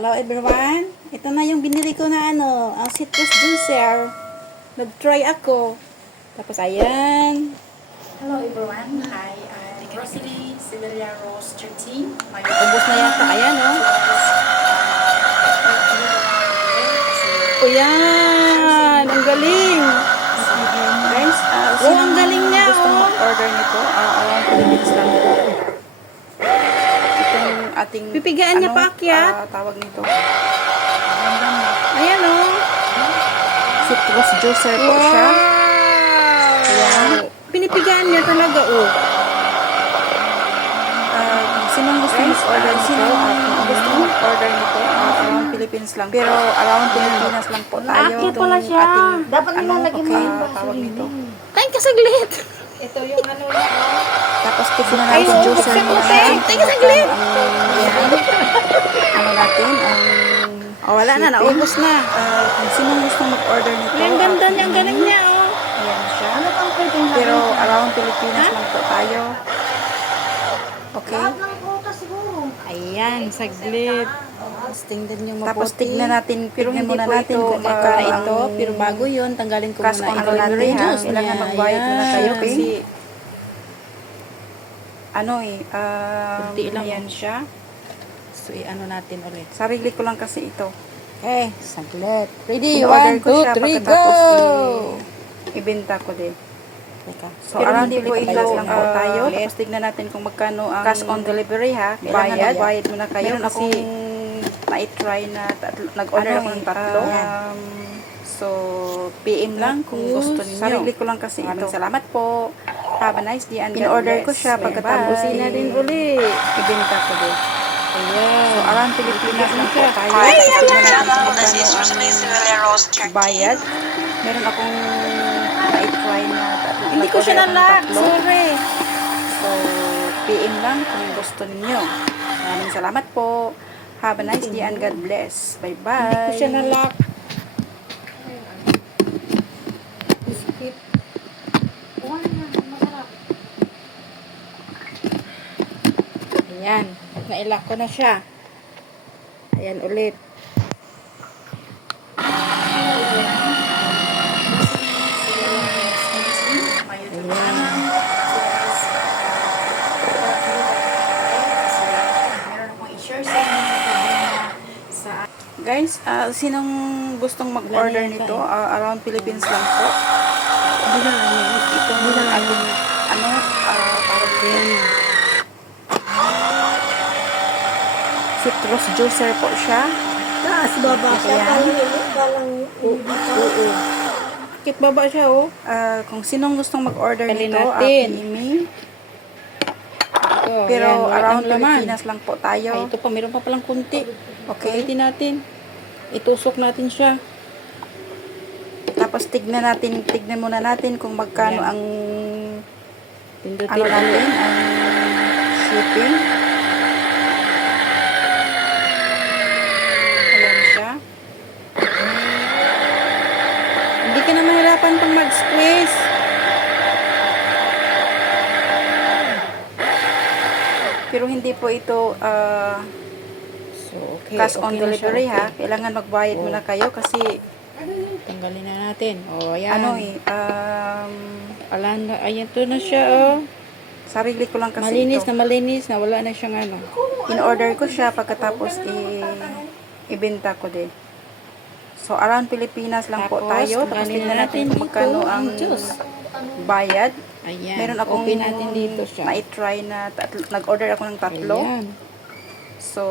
Hello everyone. Ito na yung binili ko na ang citrus juicer. Nag-try ako. Tapos ayan. Hello everyone. Hi, I'm Rosalie Sevilla Rose 13. Ubus na yata. Ayan O yan. Ang galing. Guys, Ang galing niya gustong mag-order nito, around 2 minutes lang po. Itong ating, Pipigaan niya paakyat. Tawag nito. Ayan Citrus juicer po siya. Ayan. Pinipigaan niya talaga Kung sinong gusto mag-order nito, around Philippines lang. Pero around Pilipinas lang po tayo. Aakyat pala siya. Dapat nilalagyan mo yung tawag nito. Tayo kasaglit. Ito yung ano niya. Tapos tignan natin yung juicer muna. Tayo kasaglit. Ano natin, Wala na. Naubos na. kung sinong gusto mag-order nito. Ang ganda niya. Ang galing niya Ayan siya. Ano pang pwede na? Pero around Pilipinas lang po tayo. Okay? Lahat ng prutas siguro. Ayan. Saglit. Tapos tingnan nyo mabuti. Tapos tignan natin, tignan muna natin kung magkano magkano ito. Pero bago yun, tanggalin ko cash muna on ito. delivery ha. Juice Kailangan niya. magbayad muna tayo Ayan. kasi Kunti lang. ayan siya. So, i-ano natin ulit. Sarili ko lang kasi ito. Okay, saglit. Ready? In-order 1, ko siya 2, 3, go! pagkatapos ibenta ko din. Teka. So, around Pilipinas lang po tayo. Ulit. Tapos tignan natin kung magkano ang Cash on delivery ha. Kailangan Bayad muna kayo. Meron Kasi na-try na nag-order ako ng tatlo. So, PM lang kung gusto niyo. Sarili ko lang kasi ito. Salamat po. Have a nice day and in-order ko siya pagkatapos na din ulit. ibenta ko din. Ayan. So, around Pilipinas lang po tayo. Hi, Tignan natin channel. kung This is magkano Rosalie ang Sevilla Rose 13. bayad. Meron akong na-try na Hindi ko siya nag-order ako ng na-lock. tatlo. Sorry. So, PM lang kung gusto niyo. Maraming salamat po. Have a nice day and God bless. Bye-bye. Hindi ko siya na-lock. Ayan. Nailock ko na siya. Ayan ulit. Guys, sinong gustong mag-order nito? Around Philippines lang po. Itong ating, tawag din. Citrus juicer po siya. Taas baba siya. Oo. Kit baba siya Kung sinong gustong mag-order Dali nito, natin. PM. Ito, Pero ayan, wala around nang laman. Pilipinas lang po tayo. Ay, ito pa, meron pa palang kunti. Okay. Ulitin natin. Itusok natin siya. Tapos tignan muna natin kung magkano Ayan. ang Pindutin ano natin, ang shipping. Ayan siya. Hindi ka na mahirapan pang mag-squeeze. Pero hindi po ito So, okay. cash okay on na delivery siya, ha. Kailangan magbayad muna kayo kasi Tanggalin na natin. Ayan. Ayan, ito na siya, sarili ko lang kasi Malinis ito. na malinis na. Wala na siyang In-order ko siya pagkatapos ibenta ko din. So, around Pilipinas lang po Tapos, tayo. Tapos tanggalin tingnan na natin natin kung magkano dito ang ang juice. bayad. Ayan. Meron akong Open natin dito siya. na-try na nag-order ako ng tatlo. Ayan. So,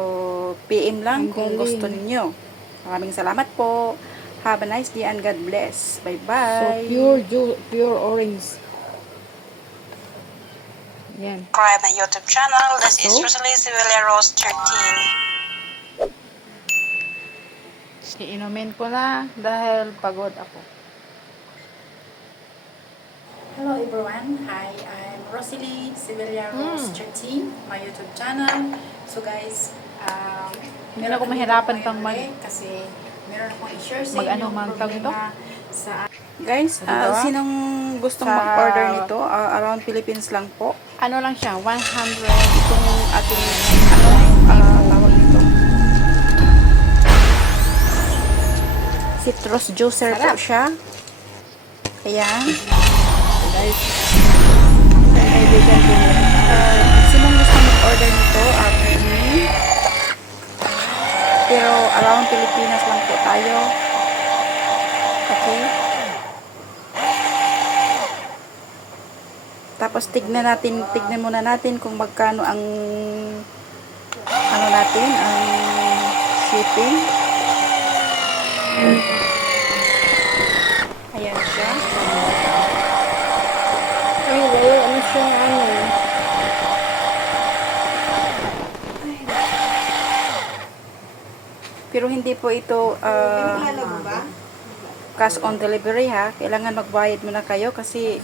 PM lang Ang kung galing. gusto ninyo. Maraming salamat po. Have a nice day and God bless. So, Bye-bye. pure orange. Ayan. Subscribe my YouTube channel. This is So? Rosalie Sevilla Rose 13. Iinumin ko na dahil pagod ako. Hello everyone. Hi, I'm Rosalie Sevilla Rose 13, my YouTube channel. So guys, Hindi ako mahirapan pang kasi meron akong i-share sa mag-ano inyo man tawag ito? sa Guys, Diba? sinong gustong Sa- mag-order nito? Around Philippines lang po. Ano lang siya, 100. Itong ating, tawag nito? citrus juicer po siya. Ayan. Guys, ang kaibigan ko na. Sinong gusto mag-order nito? Me. Pero around Pilipinas lang po tayo. Okay? Tapos tignan muna natin kung magkano ang ang shipping. Ayan siya. Ay, wala. Ano siya ano? Pero hindi po ito cash on delivery ha. Kailangan magbayad muna kayo kasi